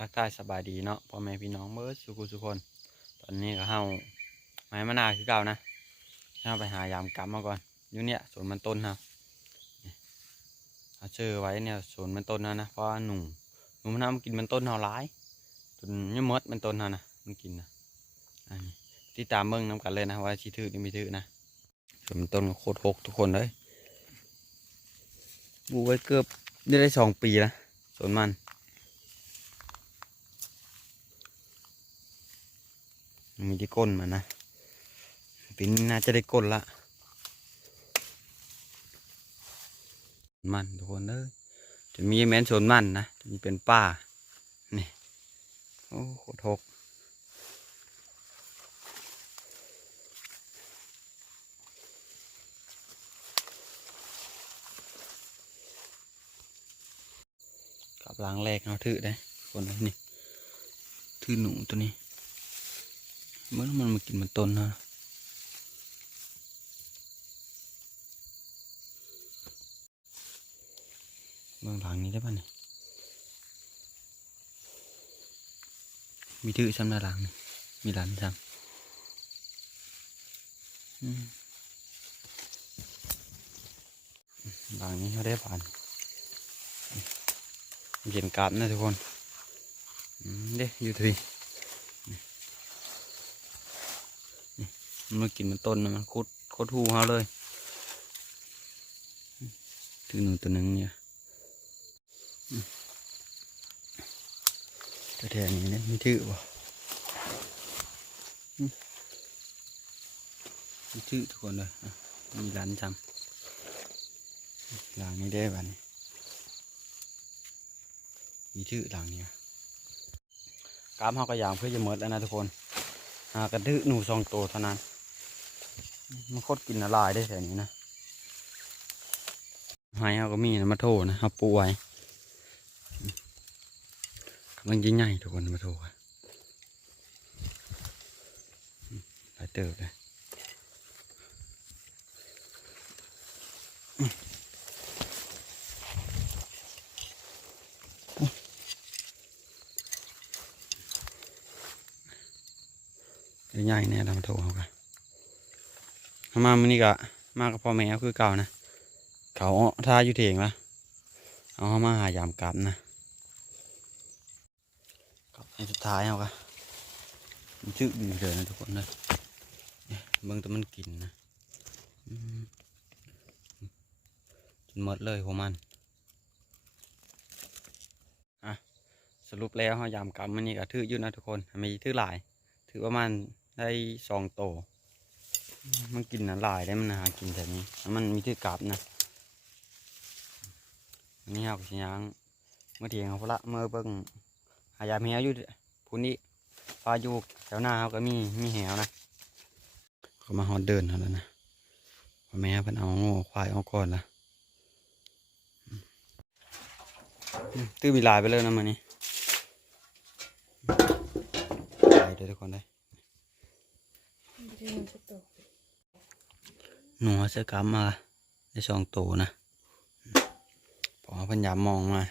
ทักทายสบายดีเนาะพ่อแม่พี่น้องเมื่อสุคนตอนนี้ก็เฮาไม้มะนาวคือเก่านะเฮาไปหายามกลับมาก่อนอยู่เนี่ยสวนมันต้นเฮาเอาเจอไว้เนี่ยสวนมันต้นนะเพราะว่าหนูมันทำกินมันต้นเฮาหลายจนยังมดมันต้นเฮานะมันกินนะอันนี้ที่ตามเบิ่งนำกันเลยนะว่าชีถือหรือไม่ถือนะสวนมันต้นโคตรหกทุกคนเลยปลูกไว้เกือบได้2 ปีแล้วสวนมันมีที่ก้นมันนะปีนี้น่าจะได้ก้นละมันทุกคนเลยจะมีแม้นสวนมันนะจะมีเป็นป่านี่โอ้โหทกกับล้างแรกเอาถือได้คนนี่ถือหนูตัวนี้เมื่อมันมากินมันต้นนะเบื้องหลังนี้ได้ป่ะนี่มีถือซ้ำหน้าหลังนี่มีหลานซ้ำหลังนี้เขาได้ผ่านเย็นกาดนะทุกคนเด้อยู่ทีมันมากินมันต้นนะมันโคตรหูเขาเลยถือหนูตัวหนึ่งเนี่ยตัวแทนนี้เนี่ยไม่ถือวะไม่ถือทุกคนเลยมีหลานซ้ำหลังนี้ได้ป่ะนี่มีถือหลังนี้กามเขาก็ยางเพื่อจะหมดแล้วนะทุกคนหากระดื้อหนู2 ตัวเท่านั้นมันโคตรกินละลายได้แค่นี้นะไม้เขาก็มีนะมาโถนะเขาปูไว้กำลังยิ่งใหญ่ทุกคนมาโถหลายเติบเลยใหญ่เนี่ยเรามาโถเขากันมามันนี่กะมากับพ่อแม่คือเก่านะเขาท่าอยู่เถียงละเอามาหายามกลับนะกับในสุดท้ายเอากันมันชื่อดีเลยนะทุกคนเลยเบิ่งแต่มันกินนะจนหมดเลยของมันสรุปแล้วเขายามกลับมันนี่ก็ถืออยู่นะทุกคนมีถือหลายถือประมาณได้2 โตมันกินนะหลายได้มันหากินแบบนี้มันมีถือกลับนะอันนี้เขาสิยังเมื่อเที่ยงเขาพละเมื่อเบิ่งหายามแหวอยู่พุ่นนี้ปลาอยู่แถวหน้าเขาก็มีแหวนะเขามาหอดเดินเขาแล้วนะพ่อแม่เพิ่นเอาโง่ควายเอาก่อนละตื้อมีลายไปเลยนะมันนี่ลายเดี๋ยวทุกคนได้หนูจะกลับมาได้2 โตนะพอเพิ่นยามมองมา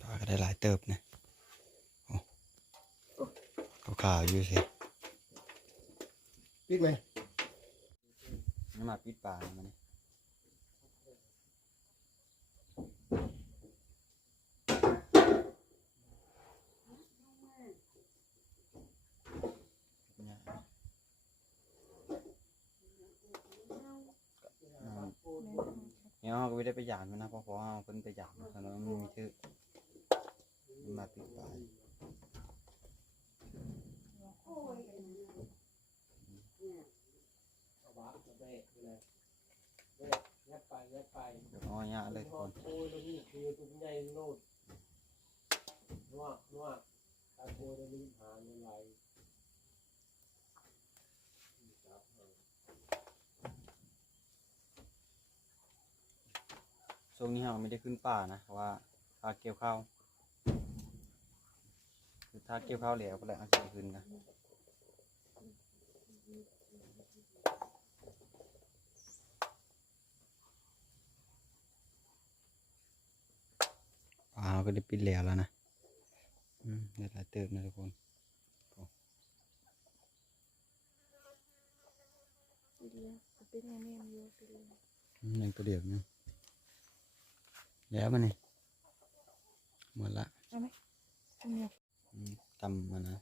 ปลาก็ได้หลายเติบนะโอ้ขาวอยู่สิปิดไหมนี่มาปิดปลามันเนี่ยเขาก็ไม่ได้ไปหยาดมันนะเพราะเขาเพิ่นไปหยาดมันแล้วมันมีชื่อมาปิดปลาเดี๋ยวอ้อยเลยทุกคนช่วงนี้เราไม่ได้ขึ้นป่านะเพราะว่าพาเกี่ยวข้าวคือถ้าเกี่ยวข้าวเหลวก็เลยเอาไปขึ้นนะปลาก็ได้ปิดเหลวแล้วนะ ได้หลายเติบนะทุกคน ติดเลยเป็นอย่างนี้มันอยู่ติดเลย ยังตัวเดียวนึงแล้วมันนี่หมดละ เอาไหมอันเนี้ย ตำมานะ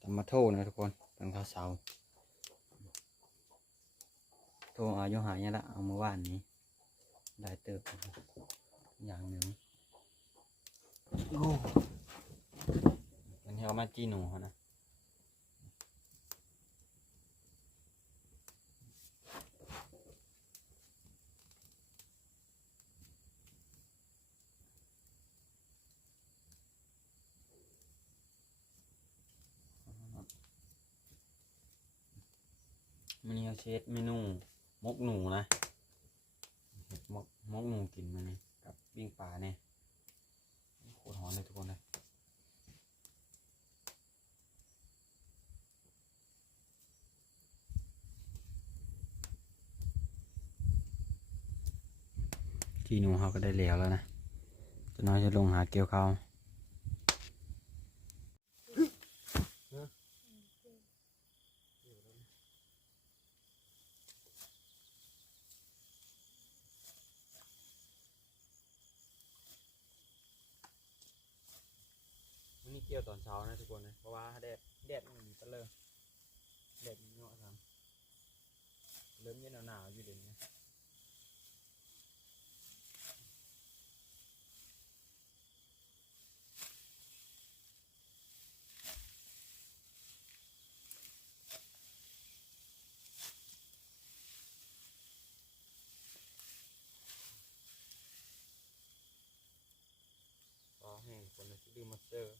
ตำมาโทนะทุกคนเป็นข้าวเสาโทอายุหายเนี่ยละเอามาว่านนี้ได้เติบอย่างหนึ่งโอ้วันนี้เอามาจีหนูเขานะมันนี่เอาเชดเมนูมกหนูนะมกหนูกินมันนี่กับปิ้งปลาเนี่ยโคตรหอมเลยทุกคนเลยจีหนูเขาก็ได้แล้วนะจะน้อยจะลงหาเกี่ยวเขาวมันนี่เกี่ยวตอนเช้านะทุกคนนะเพราะว่าแดดมันมีตะเลยแดดมันเงาะครับเริ่มเย็นหนาวอยู่เดี๋ยวนี้ก็แห้งคนเลยที่ดื่มมาสเตอร์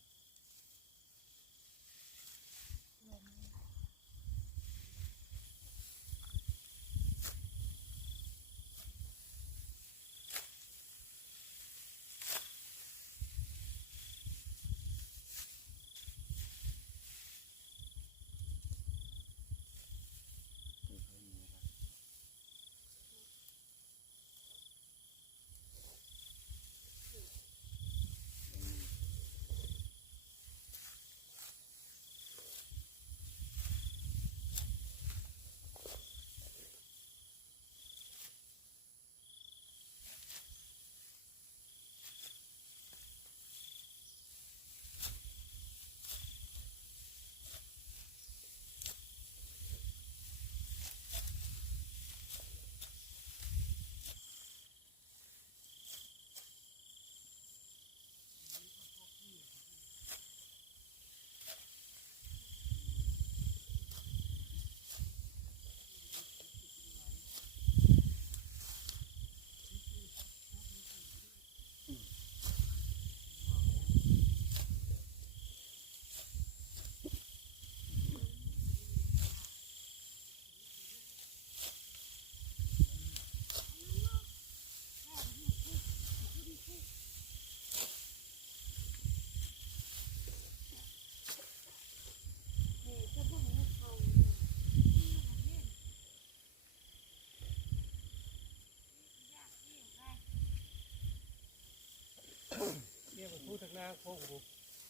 เกี่ยวกับผู้ทักนาโค้งกู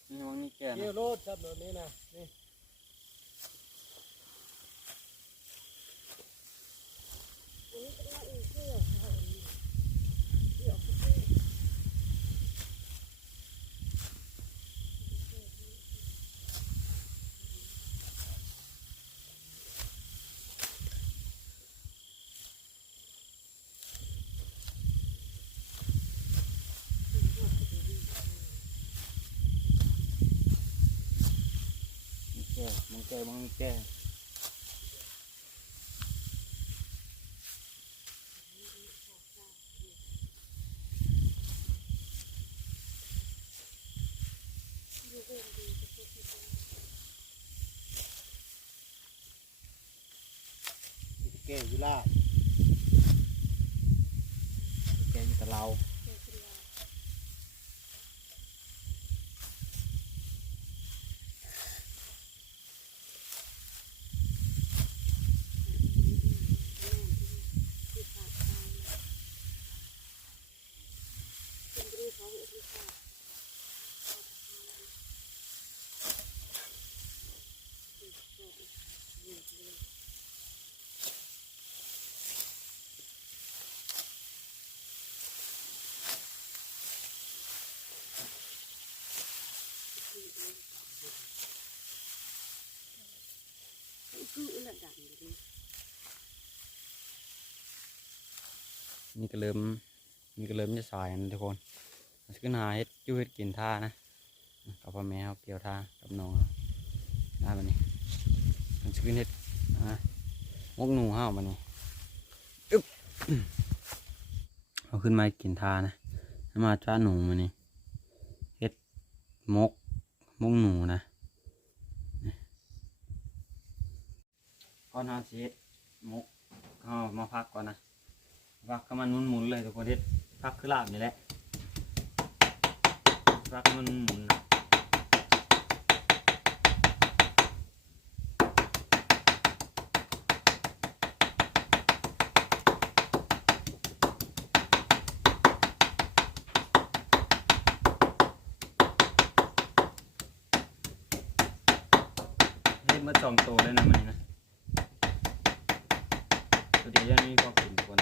นี่มันนี่แก่ เกี่ย นะ วโลดจับแบบนี้นะนี่มันแก่มันแก่ แก่อยู่ล่า แก่อยู่แต่เรา เ ดังอยู่นี่ นี่ก็เริ่มจะสายนะทุกคนมันขึ้นหาเฮ็ดอยู่เฮ็ดกินท่านะกับพ่อแม่เขาเกี่ยวท่ากับน้องเขาได้บัดนี้มันขึ้นเฮ็ดมกหนูเฮาบัดนี้อึ๊บเอาขึ้นมากินท่านะมาจ้าหนูมานี่เฮ็ดมกหนูนะก่อนหาสิเฮ็ดมกเอามาพักก่อนนะพักก็มันหมุนๆเลยทุกคนเฮ็ดพักคือลาบนี่แหละพักมันหมุนนะเฮ็ดมาสองตัวเลยนะมันนี่นะตัวเดียวยังมีพอกินทุกคน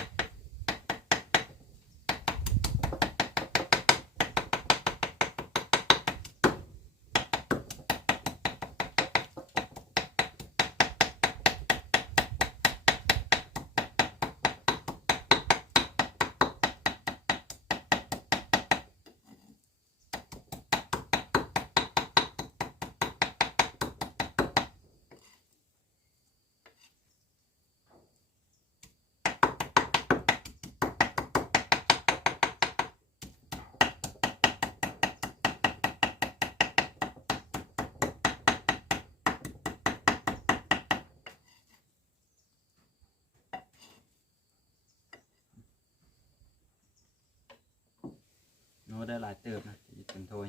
โน้ได้หลายเติบนะจะเป็นโทย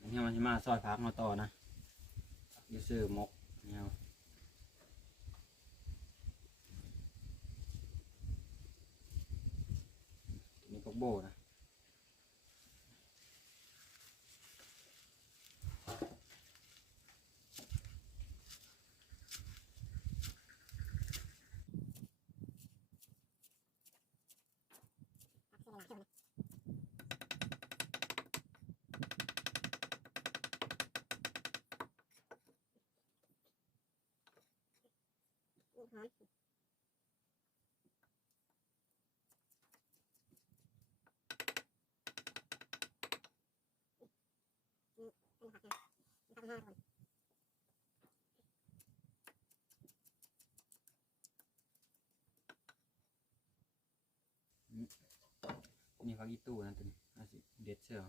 อันนี้มันจะมาซอยพักมาต่อนะยูซื้อมกเนี่ยนี่ก็โบนะนี่พักอีตู้นะตัวนี้อาสิเด็ดเชียว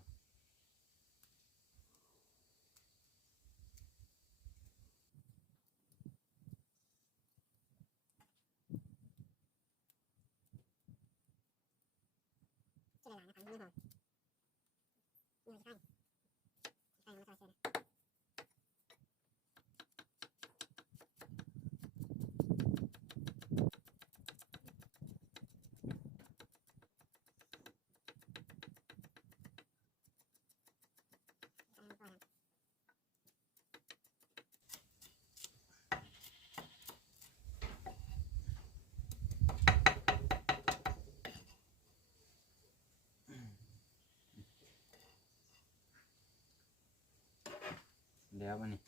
แล้วมันนี่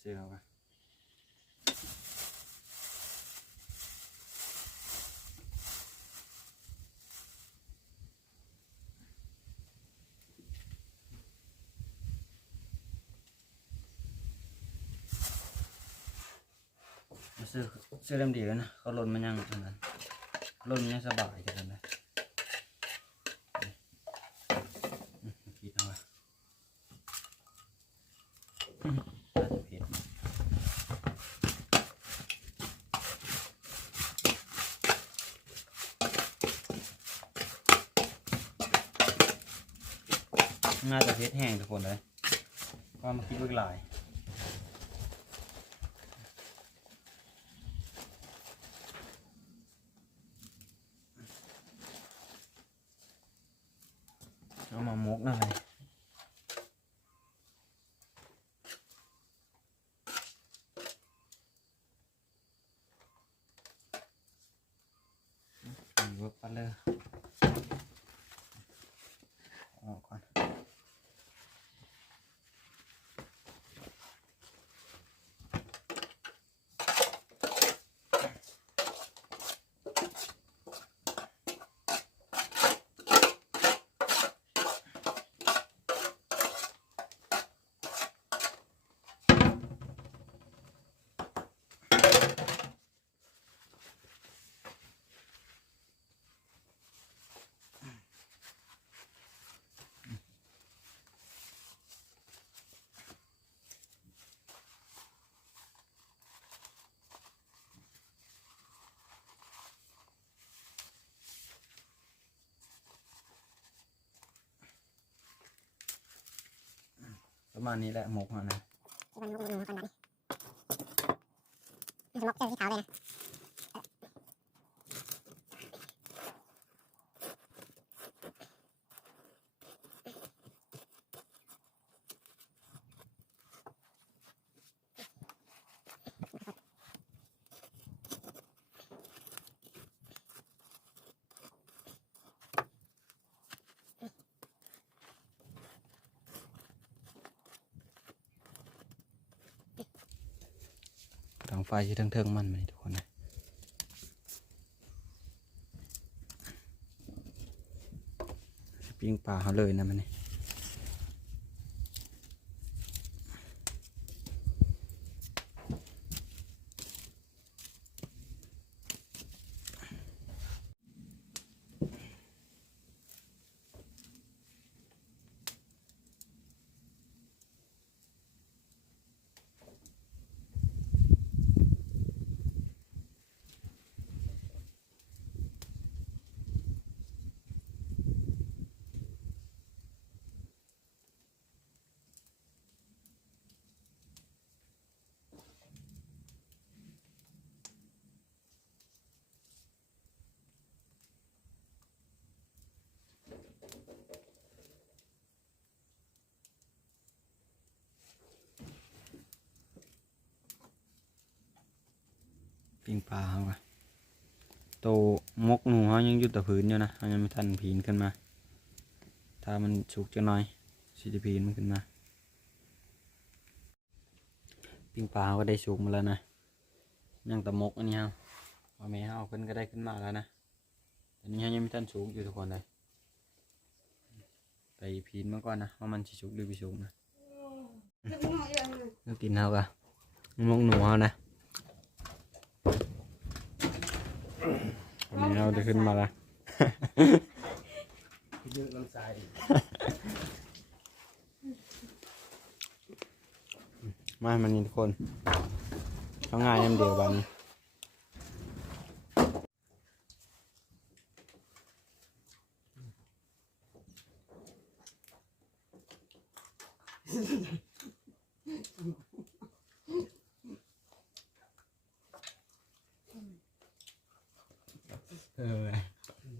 เสื้อวะเสื้อเริ่มดีแล้วนะเขาลนมันยังเท่านั้นลนมันยังสบายจังเลยคิดเอาไว้น่าจะเผ็ดน่าจะเผ็ดแห้งทุกคนเลยเพราะมันคิดว่าหลายเอามามกหน่อยเวิร์กไปเลยออกก่อน ประมาณนี้แหละหมกอ่ะนะ มันหมูก่อนนะหมกเจอที่ขาวเลยนะทางไฟที่เทิงๆมันไหมทุกคนนะปิ้งปลาเขาเลยนะมันนี่ปิ้งปลาเขาอะโตมกหนูเขายังอยู่แต่พื้นอยู่นะเขายังไม่ทันพีนขึ้นมาถ้ามันสุกจะน้อยสิจะพีนมันขึ้นมาปิ้งปลาเขาก็ได้สุกมาแล้วนะยังแต่มกอันนี้เขาพอแม่เขาเอาขึ้นก็ได้ขึ้นมาแล้วนะแต่นี้เขายังไม่ทันสุกอยู่ทุกคนเลยไปพีนมาก่อนนะว่ามันสิสุกหรือไม่สุกนะนึกกินเขากะมกหนูเขานะวันนี้เราจะขึ้นมาละ เยอะน้ำใส มามันนี่ทุกคนเขาง่ายน้ำเดียวบันนี้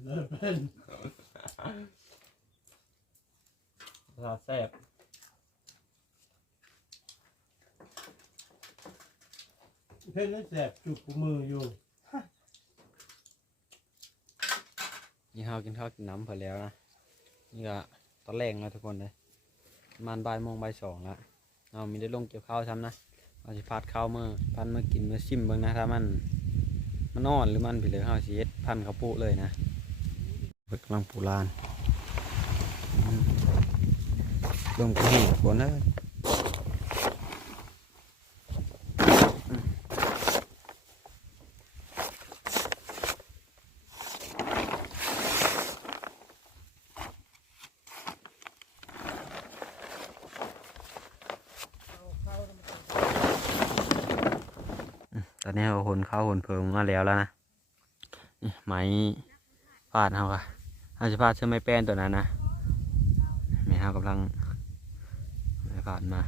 เลิศเป็น ลาแซ่บ เพ่นแล้วแสบจุกมืออยู่ นี่เรากินข้าวกินน้ำเผื่อแล้วนะนี่ก็ตอนแรกแล้วทุกคนเลยประมาณบ่ายโมงบ่ายสองแล้วเรามีได้ลงเกี่ยวข้าวทำนะเราจะพัดข้าวเมื่อพันเมื่อกินเมื่อชิมเบ้างนะถ้ามันอ่อนหรือมันไปเลยข้าวชีสพันข้าวปุเลยนะเปิดกำลังปูลานรวมกันทุกคนเลยตอนนี้เราหนข้าวหนเพิงมาแล้วนะนี่ไหมฟาดเขาค่ะเขาจะฟาดเชื่อไม้แป้นตัวนั้นนะไม่เขากำลังไม่ฟาดมา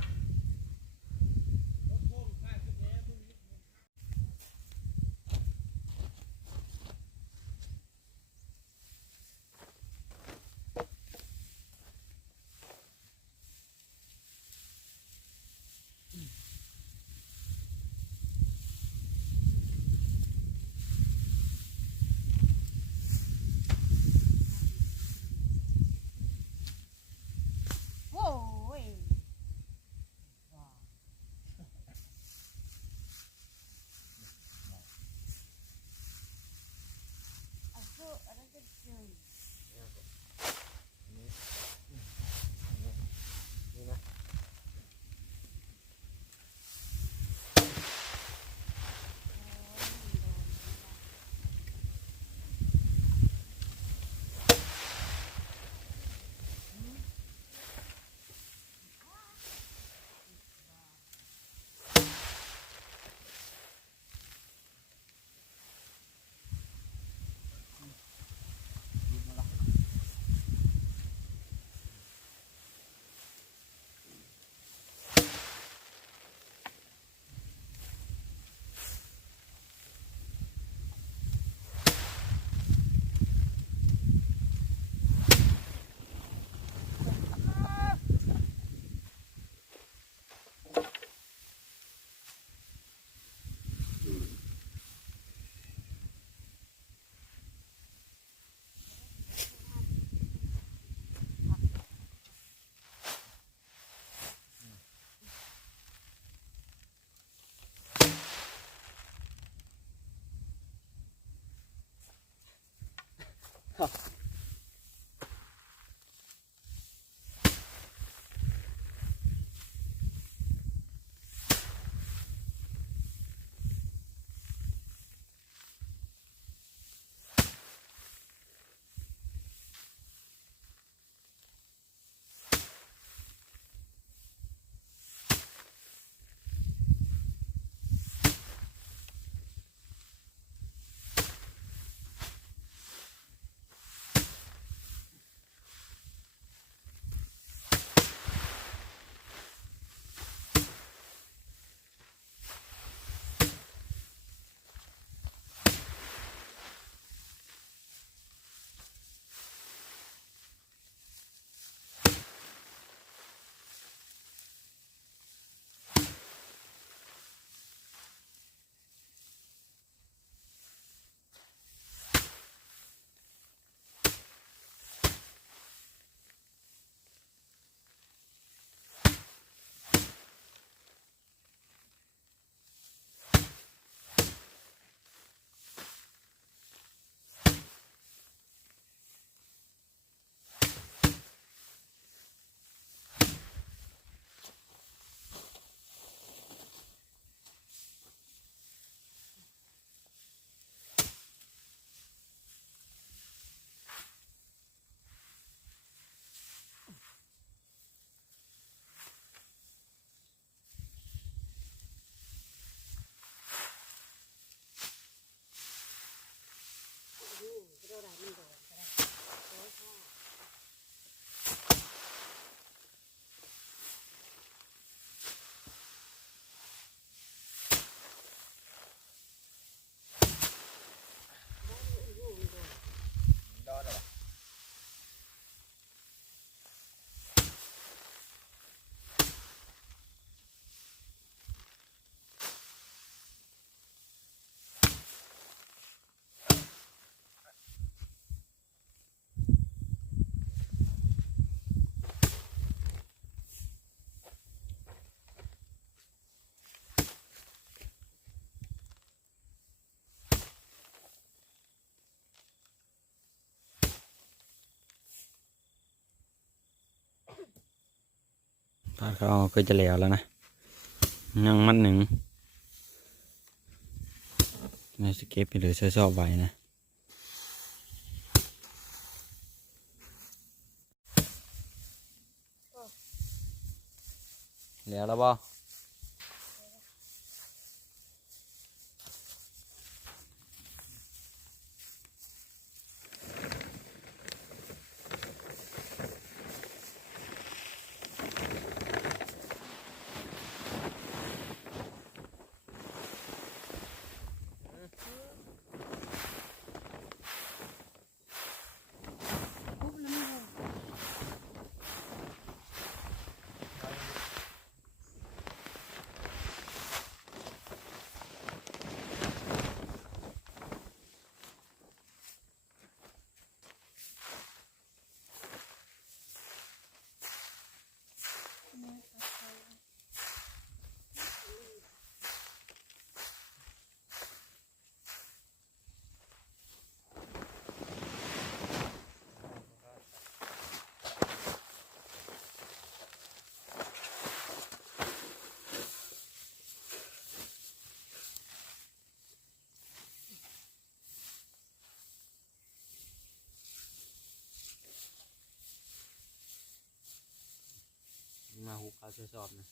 ถ้าเขาเอาก็จะแล้วนะยังมัดหนึ่งในสเก็ตไปเลยใช้ซอบไว้นะแล้วบ่มาหุบเขาใช้ซอบนะ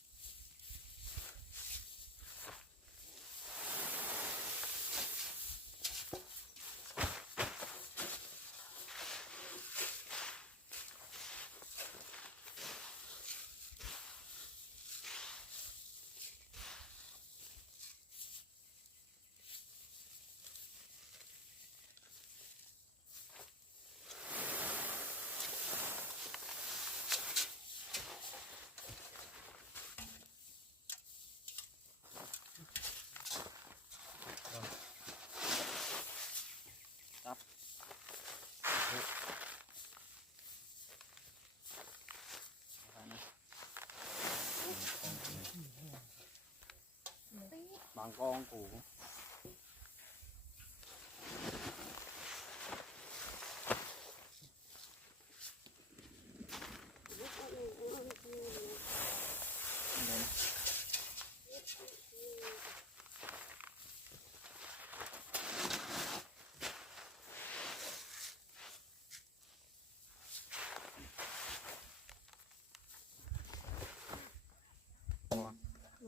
บางกองกู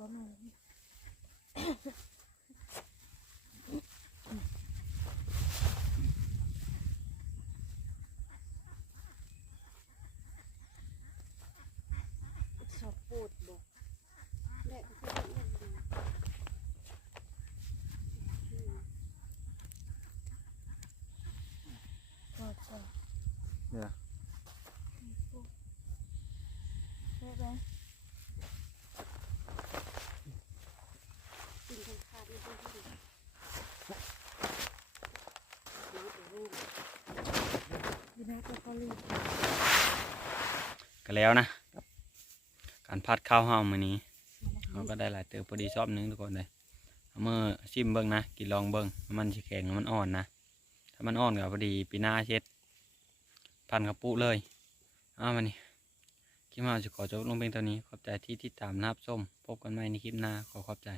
ร้อนหน่อยชอบพูดบอกแหละก็จะเล่นดีชอบชอบ เนี่ย ได้ไหม กินจนขาดไม่ได้ที่ ดีนะก็เขารีบ ก็แล้วนะการพัดข้าวห้ามื้อนี้เขาก็ได้หลายเติบพอดีชอบนึงทุกคนเลยเอามื่อชิมเบิ้งนะกินลองเบิ้งมันสิแข็งมันอ่อนนะถ้ามันอ่อนก็พอดีปีหน้าเช็ดพันกระปุเลยเอามานี่คลิปมาจะขอจบลงเพียงเท่านี้ขอบใจที่ติดตามรับชมพบกันใหม่ในคลิปหน้าขอบใจ